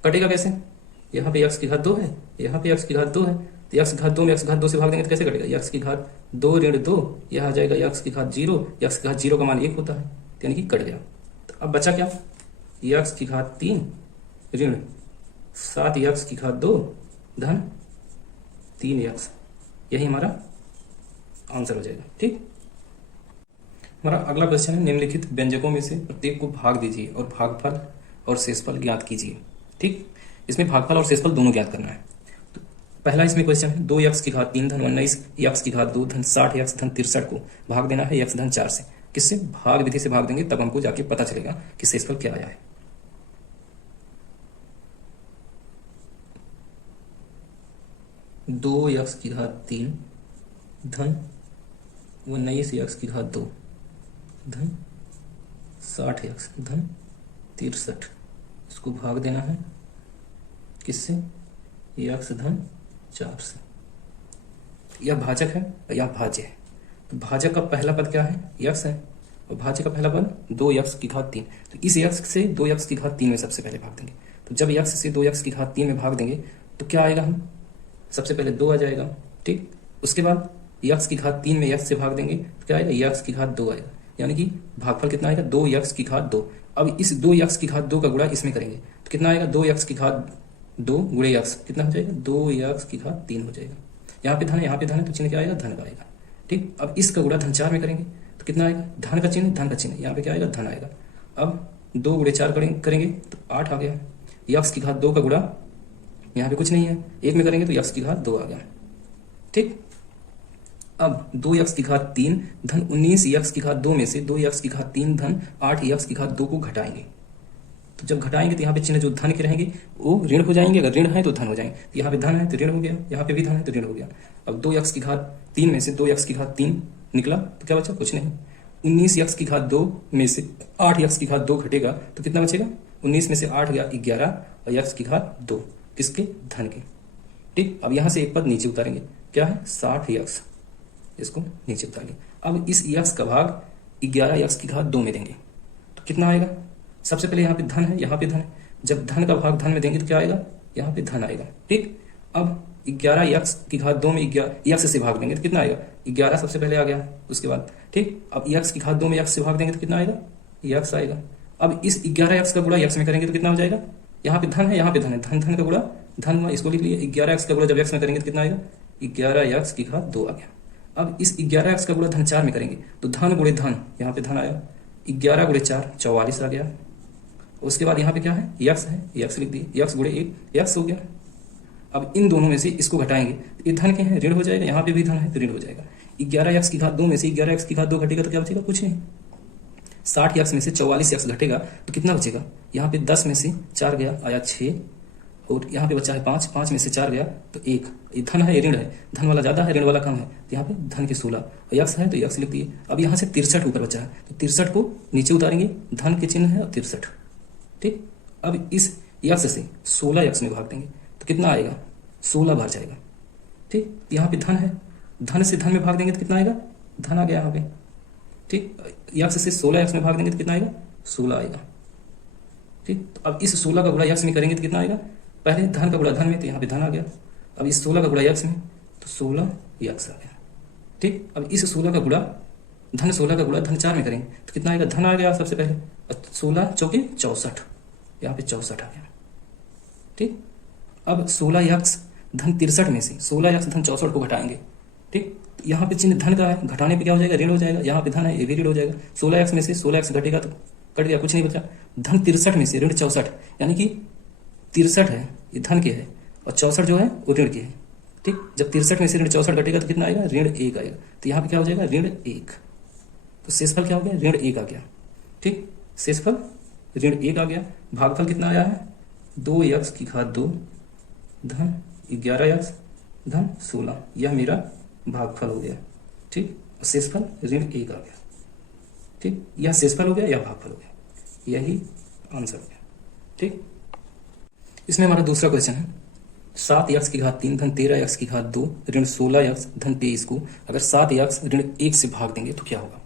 कटेगा कैसे, यहाँ पे x की घात 2 है, यहाँ पे x की घात 2 है, तो x की घात 2 में x की घात 2 से भाग देंगे तो कैसे कटेगा, x की घात 2 ऋण 2, यह आ जाएगा x की घात 0, x की घात 0 का मान 1 होता है, यानी कि कट गया। तो अब बचा क्या, x की घात 3 ऋण 7 x की घात 2 धन 3x, यही हमारा आंसर हो जाएगा। ठीक, हमारा अगला क्वेश्चन है, निम्नलिखित व्यंजकों में से प्रत्येक को भाग दीजिए और भागफल और शेषफल ज्ञात कीजिए। ठीक, इसमें भागफल और शेषफल दोनों ज्ञात करना है। तो पहला इसमें क्वेश्चन है, 2x की घात 3 धन 19 x की घात 2 धन 60 x धन 63 को भाग देना है x धन 4 से। किससे, भाग विधि से भाग देंगे, तब हमको जाके पता चलेगा कि शेषफल क्या आया है। 2x की घात 3 धन 19 x की घात 2 धन 60 x धन 63, इसको भाग देना है किससे, x धन 4 से। यह भाजक है और यह भाज्य है। तो भाजक का पहला पद क्या है, x है, और भाज्य का पहला पद 2x की घात 3। तो इस x से 2x की घात 3 में सबसे पहले भाग देंगे। तो जब x से 2x की घात 3 में भाग देंगे तो क्या आएगा, हम सबसे पहले 2 आ जाएगा। ठीक, उसके बाद x की घात 3 में x से भाग देंगे तो क्या आएगा, x की घात 2 आएगा, यानी कि भागफल कितना आएगा, 2x की घात 2। अब इस 2x की घात 2 का गुणा इसमें करेंगे तो कितना आएगा, 2x की घात 2 गुणे x कितना हो जाएगा, 2x की घात 3 हो जाएगा। यहाँ पे धन है, यहाँ पे धन है, तो चिन्ह क्या आएगा, धन का आएगा। ठीक, अब इसका गुणा धन 4 में करेंगे तो कितना आएगा, धन का चिन्ह, यहाँ पे क्या आएगा, धन आएगा। अब 2 गुणे 4 करेंगे तो 8 आ गया। x की घात 2 का गुणा यहाँ पे कुछ नहीं है, 1 में करेंगे तो x की घात 2 आ गया। ठीक, अब 2x की घात 3 धन 19 x की घात 2 में से 2x की घात 3 धन 8 x की घात 2 को घटाएंगे। तो जब घटाएंगे तो यहाँ पे चिन्ह जो धन के रहेंगे वो ऋण हो जाएंगे, अगर ऋण है तो धन हो जाएंगे। तो यहाँ पे धन है तो ऋण हो गया, यहाँ पे भी धन है तो ऋण हो गया। अब 2x की घात 3 में से 2x की घात 3 निकला तो क्या बचा, कुछ नहीं। 19x की घात 2 में से 8x की घात 2 घटेगा तो कितना बचेगा, 19 में से 8 गया 11 और x की घात 2, किसके, धन के। ठीक, अब यहाँ से एक पद नीचे उतारेंगे, क्या है, 60x, इसको नीचे उतारेंगे। अब इस x का भाग 11x की घात 2 में देंगे तो कितना आएगा, सबसे पहले यहाँ पे धन है, यहाँ पे धन है, जब धन का भाग धन में देंगे तो क्या आएगा, यहाँ पे धन आएगा। ठीक, अब 11x की घात 2 में x से भाग देंगे तो कितना आएगा, 11 सबसे पहले आ गया, उसके बाद ठीक, अब x की घात 2 में x से भाग देंगे तो कितना आएगा, x आएगा। अब इस 11x का गुणा x में करेंगे तो कितना हो जाएगा, यहाँ पे धन है, यहाँ पे धन है, धन का गुणा धन, इसको लिख लिए। 11x का गुणा जब x में करेंगे तो कितना आएगा, 11x की घात 2 आ गया। अब इस 11x का गुणा धन 4 में करेंगे तो धन गुणे धन, यहाँ पे धन आया, 11 गुणे 4 44 आ गया। उसके बाद यहाँ पे क्या है, x है, x लिख दिए, x गुणे 1 x हो गया। अब इन दोनों में से इसको घटाएंगे तो ये धन के हैं, ऋण हो जाएगा, यहाँ पे भी धन है तो ऋण हो जाएगा। 11x की घात 2 में से 11x की घात 2 घटेगा तो क्या बचेगा, कुछ नहीं। 60x में से 44x घटेगा तो कितना बचेगा, यहाँ पे 10 में से 4 गया, आया 6, और यहाँ पे बचा है 5, 5 में से 4 गया तो 1। ये धन है, ये ऋण है, धन वाला ज्यादा है, ऋण वाला कम है, तो यहाँ पे धन के 16 और यक्स है तो यक्स लिख दिए। अब यहाँ से 63 ऊपर बचा है तो 63 को नीचे उतारेंगे, धन के चिन्ह है और 63। ठीक, अब इस यक्स से 16 यक्स में भाग देंगे तो कितना आएगा, 16 बार जाएगा। ठीक, यहाँ पे धन है, धन से धन में भाग देंगे तो कितना आएगा, धन आ गया यहाँ पे। ठीक, यक्स से 16 यक्स में भाग देंगे तो कितना आएगा, 16 आएगा। ठीक, तो अब इस 16 का गुणा यक्स में करेंगे तो कितना आएगा, पहले धन का गुणा धन में तो यहाँ पे धन आ गया, अब इस 16 का गुणा यक्स में तो 16 यक्स आ गया। ठीक, अब इस 16 का गुणा धन 16 का गुणा धन 4 में करेंगे तो कितना आएगा, धन आ गया सबसे पहले, और 16 चौके 64, यहाँ पे 64 आ गया। ठीक, अब 16 यक्स धन 63 में से 16 यक्स धन 64 को घटाएंगे। ठीक, तो यहाँ पे चिन्ह धन का है, घटाने पे क्या हो जाएगा, ऋण हो जाएगा, यहाँ पे धन है ये भी ऋण हो जाएगा। 16 यक्स में से 16 यक्स घटेगा तो कट गया, कुछ नहीं बचा। धन 63 में से ऋण 64, यानी कि 63 है ये धन के है और 64 जो है वो ऋण के है। ठीक, जब 63 में से ऋण 64 घटेगा तो कितना आएगा, ऋण 1 आएगा, तो यहाँ पे क्या हो जाएगा, ऋण 1। तो शेषफल क्या हो गया, ऋण 1 आ गया। ठीक, शेषफल ऋण 1 आ गया। भागफल कितना आया है, 2 यक्स की घात 2 धन 11 यक्स धन 16, यह मेरा भागफल हो गया। ठीक, शेषफल ऋण 1 आ गया। ठीक, यह शेषफल हो गया, यह भागफल हो गया, यही आंसर हो गया। ठीक, इसमें हमारा दूसरा क्वेश्चन है 7 यक्स की घात 3 धन 13 यक्स की घात 2 ऋण 16 यक्स धन 23 को अगर 7 यक्स ऋण 1 से भाग देंगे तो क्या होगा,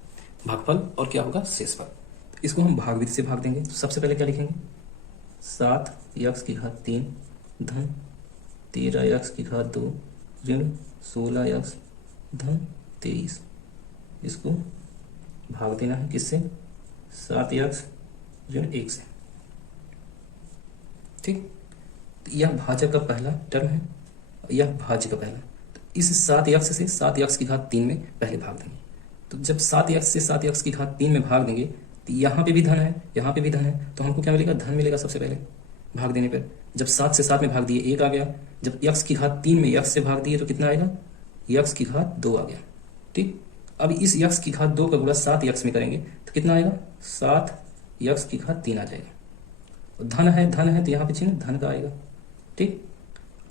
भागफल और क्या होगा, शेषफल। इसको हम भाग विधि से भाग देंगे तो सबसे पहले क्या लिखेंगे, 7 यक्स की घात 3 धन 13 यक्स की घात 2 ऋण 16 यक्स धन 23, इसको भाग देना है किससे, 7 यक्स ऋण 1 से। ठीक, तो यह भाजक का पहला टर्म है, यह भाज्य का पहला। तो इस 7 यक्स से 7 यक्स की घात 3 में पहले भाग देंगे। तो जब 7 यक्स से 7 यक्स की घात 3 में भाग देंगे तो यहाँ पे भी धन है, यहाँ पे भी धन है, तो हमको क्या मिलेगा, धन मिलेगा सबसे पहले भाग देने पर। जब 7 से 7 में भाग दिए 1 आ गया, जब यक्स की घात 3 में यक्स से भाग दिए तो कितना आएगा, यक्स की घात 2 आ गया। ठीक, अब इस यक्स की घात 2 का गुणा 7 यक्स में करेंगे तो कितना आएगा, 7 यक्स की घात 3 आ जाएगा। धन है तो यहाँ पे चिन्ह धन का आएगा। ठीक,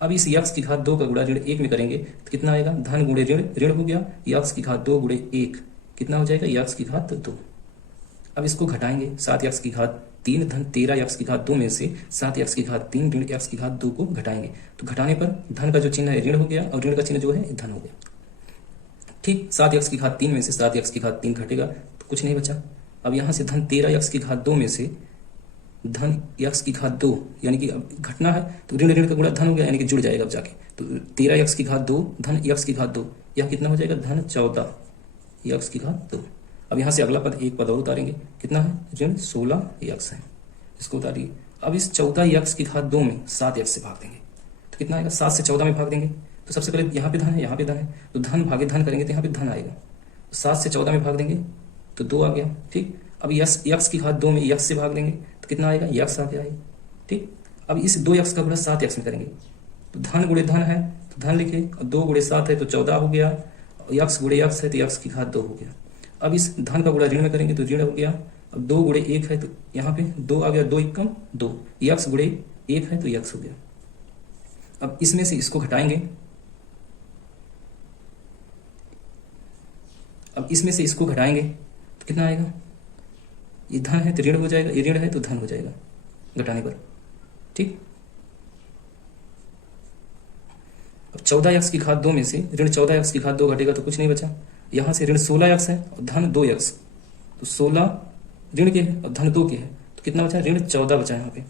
अब इस यक्स की घात 2 का गुणा ऋण 1 में करेंगे तो कितना आएगा, धन गुणे ऋण, ऋण हो गया, यक्स की घात 2 गुणे 1 कितना हो जाएगा, यक्स की घात 2। अब इसको घटाएंगे, 7 यक्स की घात 3 धन 13 यक्स की घात 2 में से 7 यक्स की घात 3 ऋण यक्स की घात 2 को घटाएंगे तो घटाने पर धन का जो चिन्ह है ऋण हो गया और ऋण का चिन्ह जो है धन हो गया। ठीक, 7 यक्स की घात 3 में से 7 यक्स की घात 3 घटेगा तो कुछ नहीं बचा। अब यहाँ से धन 13 यक्स की घात 2 में से धन यक्स की घात 2, यानी कि अब घटना है तो ऋण ऋण का गुणा धन हो गया, यानी कि जुड़ जाएगा अब जाके। तो 13 यक्स की घात 2 धन यक्स की घात 2, यह कितना हो जाएगा, धन 14 यक्स की घात 2। अब यहाँ से अगला पद एक पद और उतारेंगे, कितना है, ऋण 16 यक्स है, इसको उतारिए। अब इस 14 यक्स की घात 2 में 7 यक्स से भाग देंगे तो कितना आएगा, 7 से 14 में भाग देंगे तो सबसे पहले यहाँ पे धन है, यहाँ पे धन है, तो धन भागे धन करेंगे तो यहाँ पे धन आएगा। 7 से 14 में भाग देंगे तो 2 आ गया। ठीक, अब यक्स की घात 2 में यक्स से भाग देंगे तो कितना आएगा, यक्स आ गया है। ठीक, अब इस 2 यक्स का गुणा 7 यक्स में करेंगे तो धन गुणे धन है तो धन लिखे, और 2 गुणे 7 है तो 14 हो गया, यक्स गुणे यक्स है तो यक्स की घात 2 हो गया। अब इस धन का गुणा ऋण में करेंगे तो ऋण हो गया, अब 2 गुणे 1 है तो यहाँ पे 2 आ गया, 2 एकम 2, यक्स गुणे 1 है तो यक्स हो गया। अब इसमें से इसको घटाएंगे, अब इसमें से इसको घटाएंगे तो कितना आएगा, ये धन है तो ऋण हो जाएगा, ये ऋण है तो धन हो जाएगा घटाने पर। ठीक, अब 14 यक्स की घात 2 में से ऋण 14 यक्स की घात 2 घटेगा तो कुछ नहीं बचा। यहां से ऋण 16 यक्स है और धन 2 यक्स, तो 16 ऋण के है और धन 2 के है तो कितना बचा, ऋण 14 बचा यहाँ पे,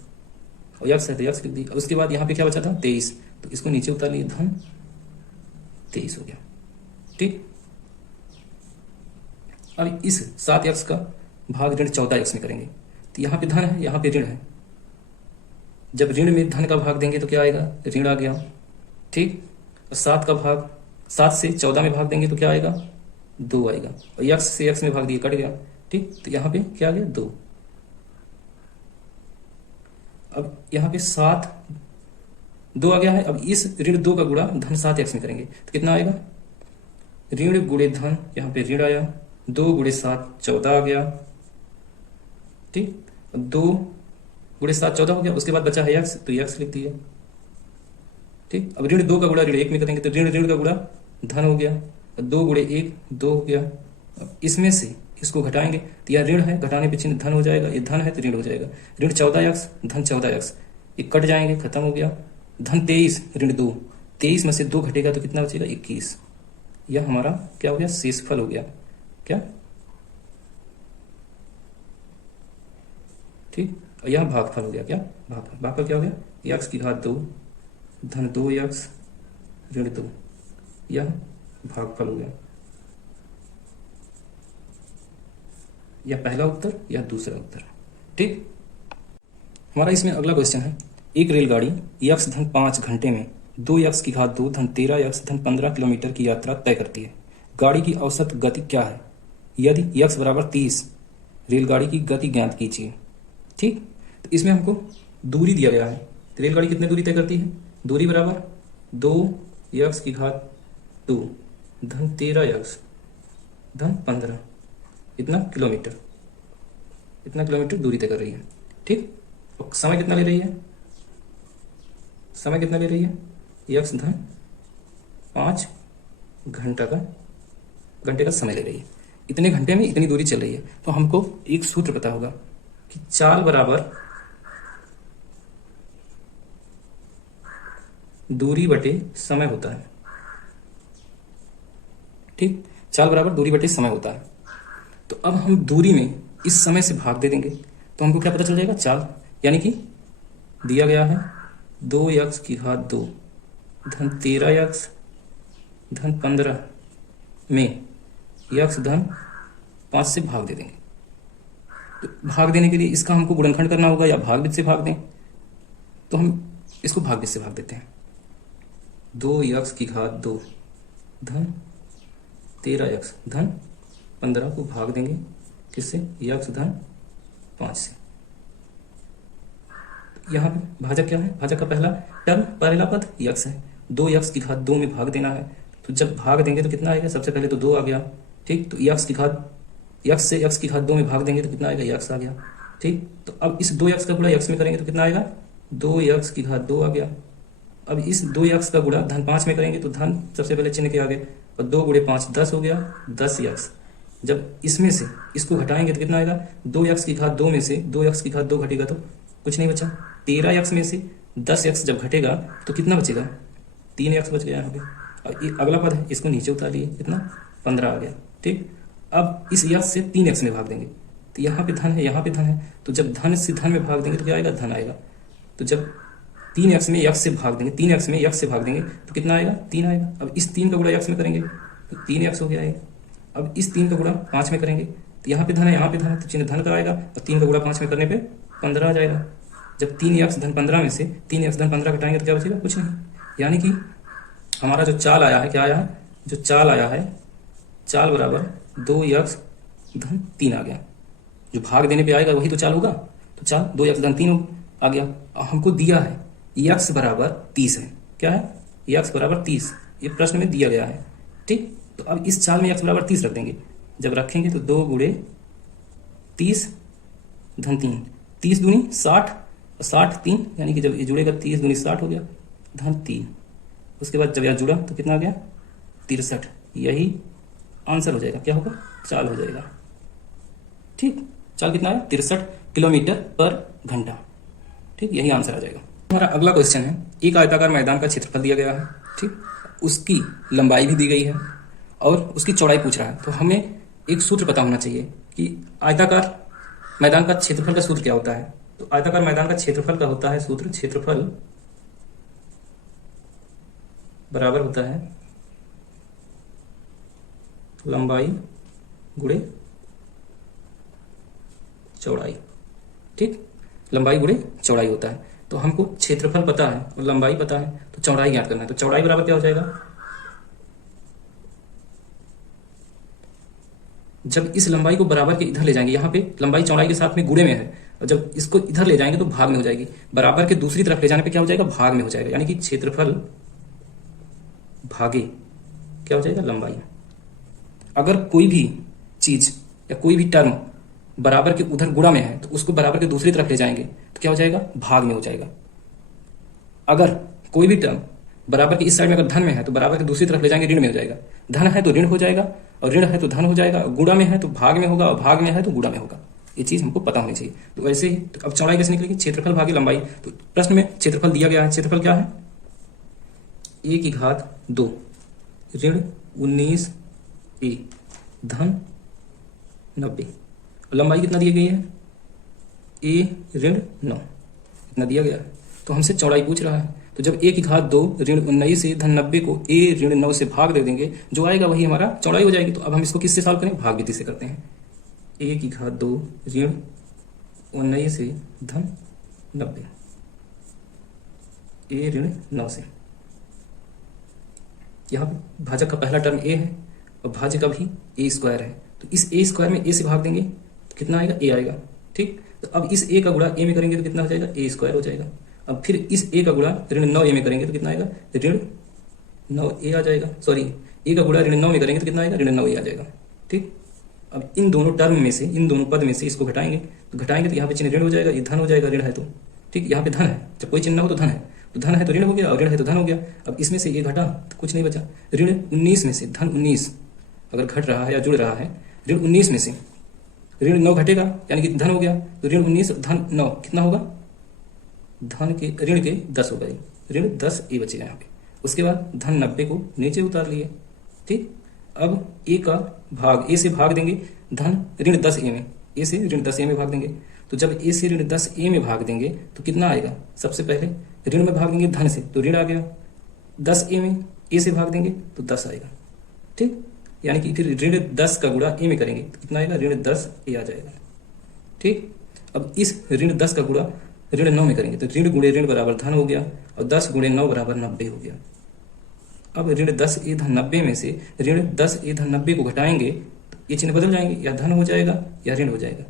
और यक्स है तो यक्स लिख दी। उसके बाद यहाँ पे क्या बचा था, 23, तो इसको नीचे उतार लिए, धन 23 हो गया। ठीक, अब इस 7 यक्स का भाग ऋण 14 यक्स में करेंगे तो यहाँ पे धन है, यहाँ पे ऋण है, जब ऋण में धन का भाग देंगे तो क्या आएगा, ऋण आ गया। ठीक, और 7 का भाग 7 से 14 में भाग देंगे तो क्या आएगा, 2 आएगा, और यक्स से यक्स में भाग दिए कट गया। ठीक, तो यहाँ पे क्या आ गया, 2। अब यहाँ पे 7 2 आ गया है, अब इस ऋण 2 का गुणा धन 7 यक्स में करेंगे तो कितना आएगा, ऋण गुणे धन, यहाँ पे ऋण आया, 2 गुणे 7 14 आ गया। ठीक, 2 गुणे 7 14 हो गया, उसके बाद बचा है यक्स तो यक्स लिख दिए। ठीक, अब ऋण 2 का गुणा ऋण 1 में करेंगे तो ऋण ऋण का गुणा धन हो गया, 2 गुणे 1 2 हो गया। अब इसमें से इसको घटाएंगे तो यह ऋण है, घटाने पे चिन्ह धन हो जाएगा, ये धन है तो ऋण हो जाएगा। ऋण 14x धन 14x, ये कट जाएंगे, खत्म हो गया। धन 23 ऋण 2, 23 में से 2 घटेगा तो कितना बचेगा 21। यह हमारा क्या हो गया, शेषफल हो गया। क्या, ठीक, और यह भागफल हो गया। क्या भागफल, भागफल क्या हो गया, x की घात 2 धन 2x ऋण 2, यह भागफल हो गया। यह पहला उत्तर, यह दूसरा उत्तर। ठीक, हमारा इसमें अगला क्वेश्चन है, एक रेलगाड़ी x धन 5 घंटे में 2x की घात 2 धन 13x धन 15 किलोमीटर की यात्रा तय करती है। गाड़ी की औसत गति क्या है? यदि x बराबर 30, रेलगाड़ी की गति ज्ञात कीजिए। ठीक, तो इसमें हमको दूरी दिया गया है, तो रेलगाड़ी कितनी दूरी तय करती है? दूरी बराबर 2x की घात 2 धन 13x धन 15, इतना किलोमीटर, इतना किलोमीटर दूरी तय कर रही है। ठीक, और समय कितना ले रही है? समय कितना ले रही है? x धन 5 घंटे का समय ले रही है। इतने घंटे में इतनी दूरी चल रही है, तो हमको एक सूत्र पता होगा कि चाल बराबर दूरी बटे समय होता है। ठीक, चाल बराबर दूरी बटे समय होता है। तो अब हम दूरी में इस समय से भाग दे देंगे तो हमको क्या पता चल जाएगा, चाल, यानी कि दिया गया है 2x की घात 2 धन 13x धन 15 में x धन 5 से भाग दे देंगे। तो भाग देने के लिए इसका हमको गुणनखंड करना होगा या भाग से भाग दें, तो हम इसको भाग से भाग देते हैं। 2x की घात 2 धन 13x धन 15 को भाग देंगे किससे, x धन 5 से। यहाँ पे भाजक क्या है, भाजक का पहला टर्म, पहला पद x है, 2x की घात 2 में भाग देना है। तो जब भाग देंगे तो कितना आएगा, सबसे पहले तो 2 आ गया। ठीक, तो x की घात, x से x की घात 2 में भाग देंगे तो कितना आएगा, x आ गया। ठीक, तो अब इस 2x का गुणा x में करेंगे तो कितना आएगा, 2x की घात 2 आ गया। अब इस 2x का गुणा धन 5 में करेंगे तो धन सबसे पहले चिन्ह के आगे, और 2 गुणे 5 10 हो गया, 10x। जब इसमें से इसको घटाएंगे तो कितना आएगा, 2x की घात 2 में से 2x की घात 2 घटेगा तो कुछ नहीं बचा, 13x में से 10x जब घटेगा तो कितना बचेगा, 3x बच गया यहाँ पे। और ये अगला पद है, इसको नीचे उतार लिए, कितना 15 आ गया। ठीक, अब इस x से 3x में भाग देंगे तो यहाँ पे धन है, यहाँ पे धन है, तो जब धन से धन में भाग देंगे तो क्या आएगा, धन आएगा। तो जब 3x में x से भाग देंगे, 3x में x से भाग देंगे तो कितना आएगा, 3 आएगा। अब इस 3 का गुणा x में करेंगे तो 3x हो गया है। अब इस 3 का गुणा 5 में करेंगे तो यहाँ पे धन है, यहाँ पे धन है, तो चिन्ह धन का आएगा, और 3 का गुणा 5 में करने पे 15 आ जाएगा। जब 3x धन 15 में से 3x धन 15 घटाएंगे तो क्या बचेगा, कुछ नहीं। यानी कि हमारा जो चाल आया है, क्या आया है, जो चाल आया है, चाल बराबर 2x धन 3 आ गया। जो भाग देने पे आएगा वही तो चाल होगा, तो चाल 2x धन 3 आ गया। और हमको दिया है x बराबर 30 है, क्या है, x बराबर 30, ये प्रश्न में दिया गया है। ठीक, तो अब इस चाल में x बराबर 30 रख देंगे। जब रखेंगे तो 2 गुणे 30 धन 3, 30 दूनी 60, 60 3, यानी कि जब ये जुड़ेगा 30 दूनी 60 हो गया, धन 3। उसके बाद जब यह जुड़ा तो कितना आ गया, 63। यही आंसर हो जाएगा, क्या होगा, चाल हो जाएगा। ठीक, चाल कितना है, 63 किलोमीटर पर घंटा। ठीक, यही आंसर आ जाएगा। हमारा अगला क्वेश्चन है, एक आयताकार मैदान का क्षेत्रफल दिया गया है। ठीक, उसकी लंबाई भी दी गई है और उसकी चौड़ाई पूछ रहा है। तो हमें एक सूत्र पता होना चाहिए कि आयताकार मैदान का क्षेत्रफल का सूत्र क्या होता है। तो आयताकार मैदान का क्षेत्रफल का होता है सूत्र, क्षेत्रफल बराबर होता है लंबाई गुणे चौड़ाई। ठीक, लंबाई गुणे चौड़ाई होता है। तो हमको क्षेत्रफल पता है और लंबाई पता है, तो चौड़ाई ज्ञात करना है। तो चौड़ाई बराबर क्या हो जाएगा, जब इस लंबाई को बराबर के इधर ले जाएंगे, यहाँ पे लंबाई चौड़ाई के साथ में गुणे में है, और जब इसको इधर ले जाएंगे तो भाग में हो जाएगी। बराबर के दूसरी तरफ ले जाने पे क्या हो जाएगा, भाग में हो जाएगा। यानी कि क्षेत्रफल भागे क्या हो जाएगा, लंबाई। अगर कोई भी चीज या कोई भी टर्म बराबर के उधर गुणा में है तो उसको बराबर के दूसरी तरफ ले जाएंगे तो क्या हो जाएगा, भाग में हो जाएगा। अगर कोई भी टर्म बराबर के इस साइड में अगर धन में है तो बराबर के दूसरी तरफ ले जाएंगे ऋण में हो जाएगा। धन है तो ऋण हो जाएगा, और ऋण है तो धन हो जाएगा। गुणा में है तो भाग में होगा, और भाग में है तो गुणा में होगा। ये चीज हमको पता होनी चाहिए। तो वैसे ही तो अब चौड़ाई कैसे निकलेगी? क्षेत्रफल भागे लंबाई। तो प्रश्न में क्षेत्रफल दिया गया है। क्षेत्रफल क्या है? a की घात 2 ऋण 19a धन 90। लंबाई कितना दी गई है? a ऋण 9 इतना दिया गया है। तो हमसे चौड़ाई पूछ रहा है। तो जब a की घात 2 ऋण 19 से धन 90 को a ऋण 9 से भाग दे देंगे, जो आएगा वही हमारा चौड़ाई हो जाएगी। तो अब हम इसको किससे सॉल्व करें? भाग विधि से करते हैं। a की घात 2 ऋण 19 से धन 90 a ऋण 9 से। यहाँ पे भाजक का पहला टर्म a है और भाज्य का भी a स्क्वायर है। तो इस a स्क्वायर में a से भाग देंगे तो कितना आएगा? a आएगा। ठीक, तो अब इस a का गुणा a में करेंगे तो कितना हो जाएगा? a स्क्वायर हो जाएगा। अब फिर इस a का गुणा ऋण 9a में करेंगे तो कितना आएगा? ऋण 9a आ जाएगा। सॉरी, a का गुणा ऋण 9 में करेंगे तो कितना आएगा? ऋण 9a आ जाएगा। ठीक, अब इन दोनों टर्म में से, इन दोनों पद में से इसको घटाएंगे तो यहाँ पे चिन्ह ऋण हो जाएगा, ये धन हो जाएगा। ऋण है तो ठीक, यहाँ पे धन है, जब कोई चिन्ह हो तो धन है, तो धन है तो ऋण हो गया, और ऋण है तो धन हो गया। अब इसमें से ये घटा तो कुछ नहीं बचा। ऋण 19 में से धन 19 अगर घट रहा है या जुड़ रहा है, ऋण 19 में से ऋण 9 घटेगा यानी कि धन हो गया। तो ऋण 19 धन 9 कितना होगा? धन के ऋण के 10 होगा, ऋण 10 ए बचेगा यहाँ पे। उसके बाद धन 90 को नीचे उतार लिए। ठीक, अब ए का भाग, ए से भाग देंगे धन ऋण 10 ए में, ए से ऋण 10 ए में भाग देंगे। तो जब ए से ऋण 10 ए में भाग देंगे तो कितना आएगा? सबसे पहले ऋण में भाग देंगे धन से तो ऋण आ गया, 10 ए में ए से भाग देंगे तो 10 आएगा। ठीक, यानी कि फिर ऋण 10 का गुणा ए में करेंगे तो कितना आएगा? ऋण 10 ए आ जाएगा। ठीक, अब इस ऋण 10 का गुणा ऋण 9 में करेंगे तो ऋण गुणे ऋण बराबर धन हो गया, और 10 गुणे 9 बराबर 90 हो गया। अब ऋण 10 ए धन 90 में से ऋण 10 ए धन 90 को घटाएंगे तो ये चिन्ह बदल जाएंगे, या धन हो जाएगा या ऋण हो जाएगा।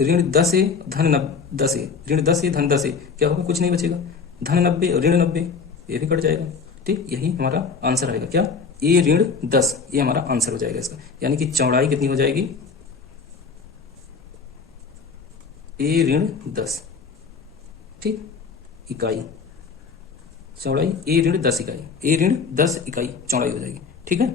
ऋण 10 ए धन 10 ए, ऋण 10 ए धन 10 ए क्या होगा? कुछ नहीं बचेगा। धन 90 और ऋण 90 ये भी कट जाएगा। ठीक, यही हमारा आंसर आएगा। क्या? ए ऋण 10, ये हमारा आंसर हो जाएगा इसका। यानी कि चौड़ाई कितनी हो जाएगी? ए ऋण 10 ठीक इकाई चौड़ाई, ए ऋण 10 इकाई, ए ऋण 10 इकाई चौड़ाई हो जाएगी। ठीक है।